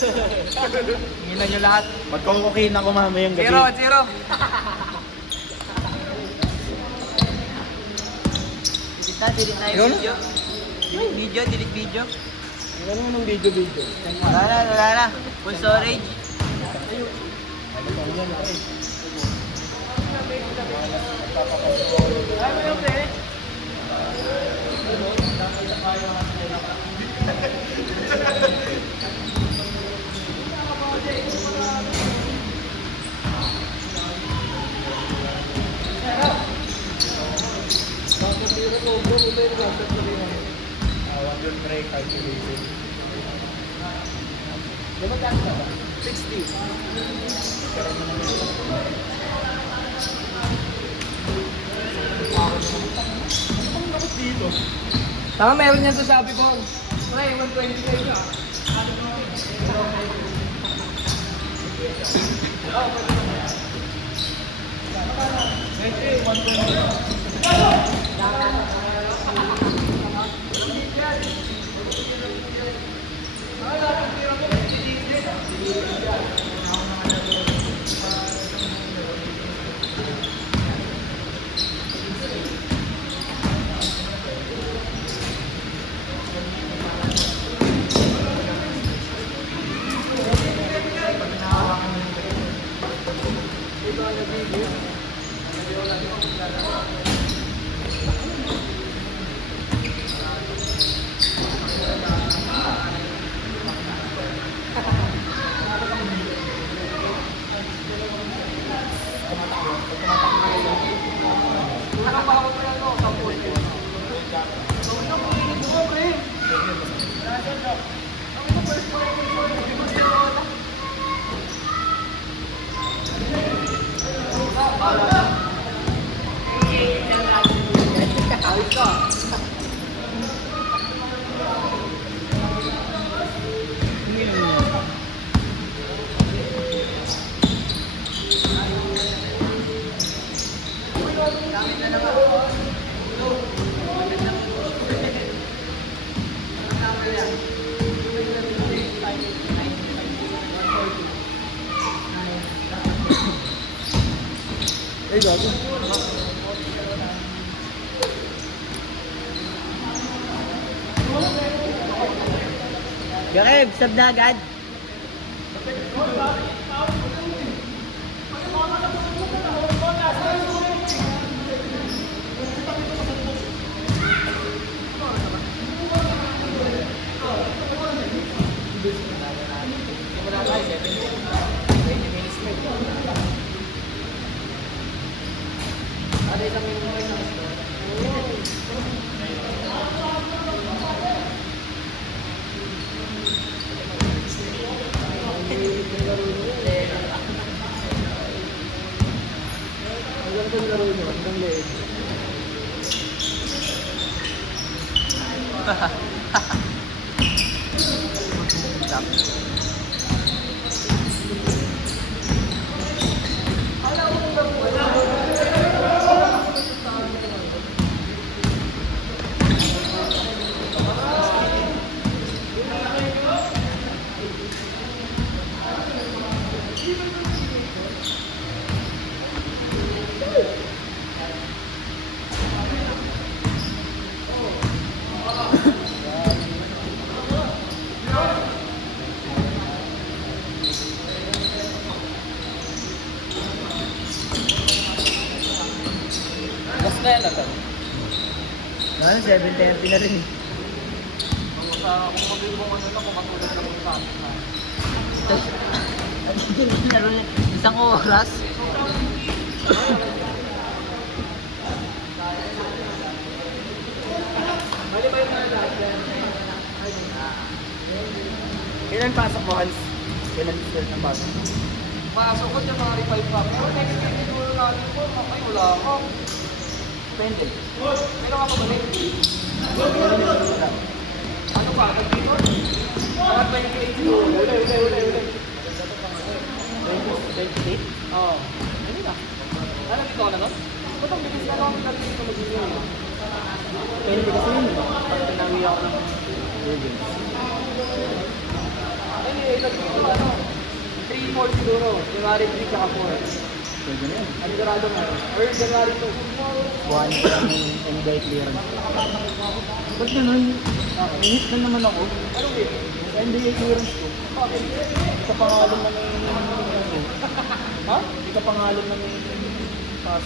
Hinginan nyo lahat. Magkukukin ako mamayang gabi. 0-0. Delete na yung video. Delete video. Ano nung video? Wala na. Full storage. Tama, meron yan sa sabi ko. Pre, 120 kayo ka. Yakib, sab na agad. Mas na yan ito. Ano, 7:30 na rin eh. Kung mabibong ano na, kung matulog na kung saan na. Isang oras. Kailan pasok mo, Hans? Kailan start ng pasok? Pasok ko dyan mga 5 pa. Pero technically, wala natin po. Ay, wala ako. Depende. Pero ako balik. Ano pa? Nag-dito? Para 28. Uli. 28? Oo. Ano na? Ano dito ka na nun? Ba't ang bilis na lang ang naging ito mag-dito? Pwede kasi yun. Pag pinawi ako ng Virgin. Ay, dito, ano, 3-4 siguro. January 3 tsaka 4. Pwede na yun. Ano sarado mo? Or January 2. Buwan kami NBA clearance. Ba't ganun? Minit na naman ako. Anong date? NBA clearance ko. Bakit? Hindi ka pangalan na may Ha? Hindi ka pangalan na may pass.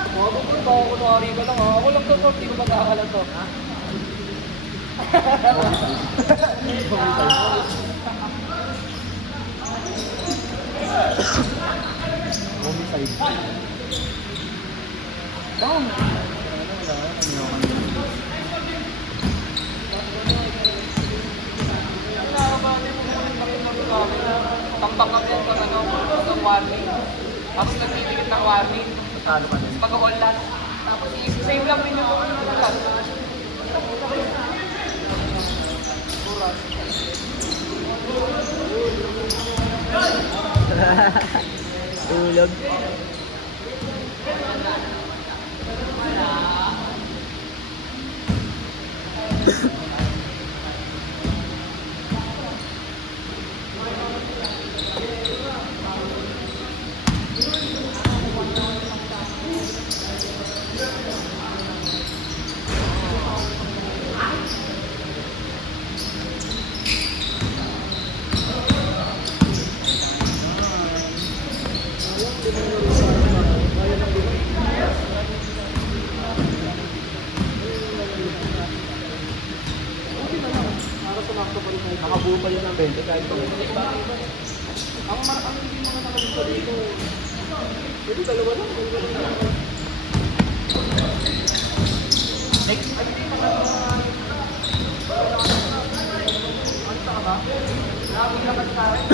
Mga bukod ba ako kunwari ka lang ha? Ako lang to, hindi ko pagkakalan to. Homicide. Bang! Tambak kami yan pag ano, pag warning. Tapos nagtitikit ng warning. Talo ka din. Pag-all lot. Tapos i-save lang din yung all lot. Tulog. Nakabuo pa yun ng 20 kahit pa. Ang hindi mga nakalito dito. Pwede dalawa lang. Next. Ano ka ba? Nakabig naman sa akin.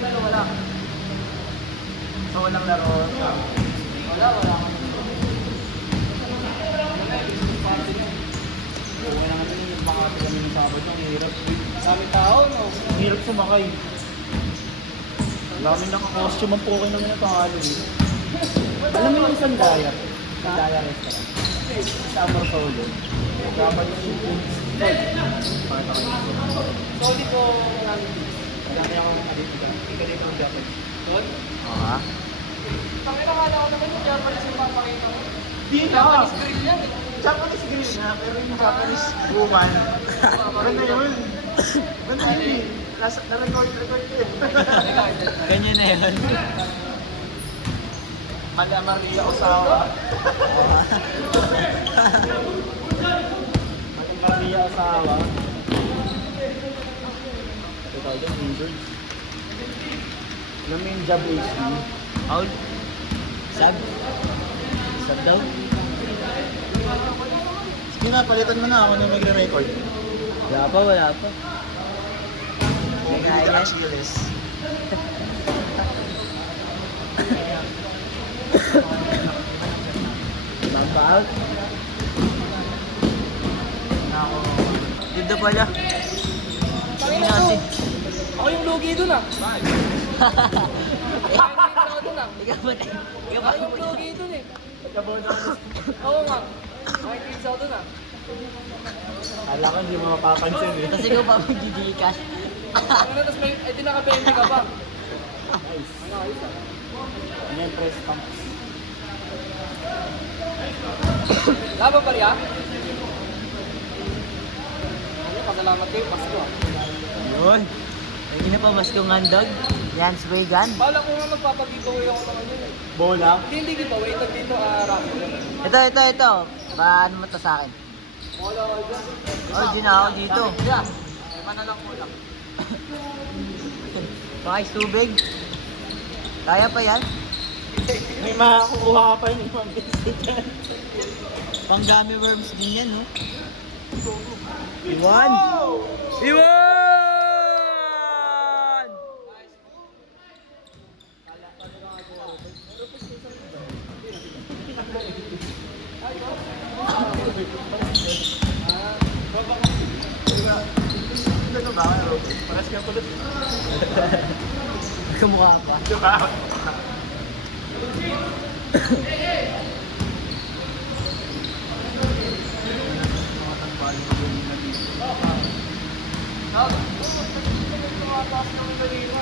Dalawa lang. So walang laro. Wala. Wala naman yung Makati kami ng Sabado. Ang hirap. Dami tao, no? Ang hirap sumakay. Ang dami naka-costume ang poke namin na tangalo. Alam mo yung Sandaya? Sandaya restaurant. Summer Solo. Dapat yung pakita ko yun. Solid ko namin. Dami akong adito ka. Ika dito ang jacket. Doon? Oo. Tangin na kala ko naman yung Japanese yung papakita mo. Di na! Japanese grill yan eh. Japanese grill na, pero yung Japanese woman. Ganda yun. Ganda yun eh. Na-record ko yun. Ganyan na yun. Mala Maria Osawa. Mala Maria Osawa. Ito tawag dyan, injured. Alam mo yung job HD? Paul? Sab? Sab daw? Sige na, palitan mo na ako na magre-record. Wala pa. Movie with the Achilles. Babaw? Dito pala. Tangin Tingnan na to. natin. Ako yung lugi dun ah. Ako dun ah. Ikaw ba na? Ikaw ba? Ako yung lugi dun eh. Oo nga. Nakikita ako dun ah. Kala ko hindi mo mapapansin eh. Kasi ikaw pa mag-Gcash. Ano na, tapos may, di naka-20 ka pa. Nice. Ano, ayos ah. Ano yung press pump? Laba pa riya? Ano, pasalamat kayo, Pasko ah. Yun. Hindi na pa mas kong handog. Yan, Swagan. Bala ko nga magpapag-giveaway ako naman yun eh. Bola? Hindi giveaway, tag dito raffle. Ito. Paano mo to sa akin? Wala ka dyan. Oh, di na ako dito. Manalang mo lang. Pakis tubig. Kaya pa yan? May makakuha ka pa yung ibang beses dyan. Pang gummy worms din yan, no? Iwan! Iwan! Ito ba? Paras ka pala. Kamukha pa. Diba? Tumataas kami kanina.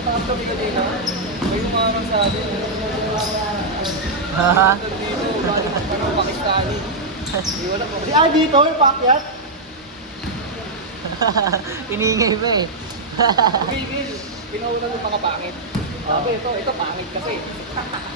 Mataas kami kanina. May umarang sa atin. Haha. Dito, galing Pakistani. Wala po. Si dito, yung paakyat. Iningay pa eh. Bigil. Pinauna ng mga pangit. Sabi ito pangit kasi.